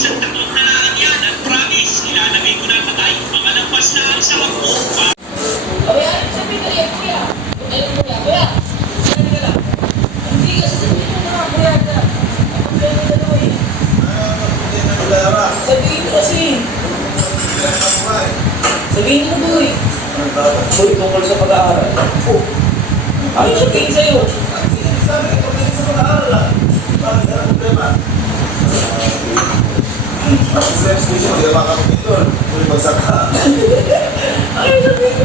isang taklong talaan yan at promise, ilalagay ko na tatay mga lampas na sa hapon. Kuya, sabi ko yan, kuya. Kuya. Sabi ka lang. Hindi kasi sabi ko na, kuya. Ang pwede na daw eh. Sabihin ko kasi. Sabihin mo, boy. Boy, tungkol sa pag-aaral. Ano sabihin sa'yo? Sabi ko, tungkol sa pag-aaral. Bakit na problema? Ang stress ko siya, hindi na makakapitol. Kung magsaka. Ay, sabihin ko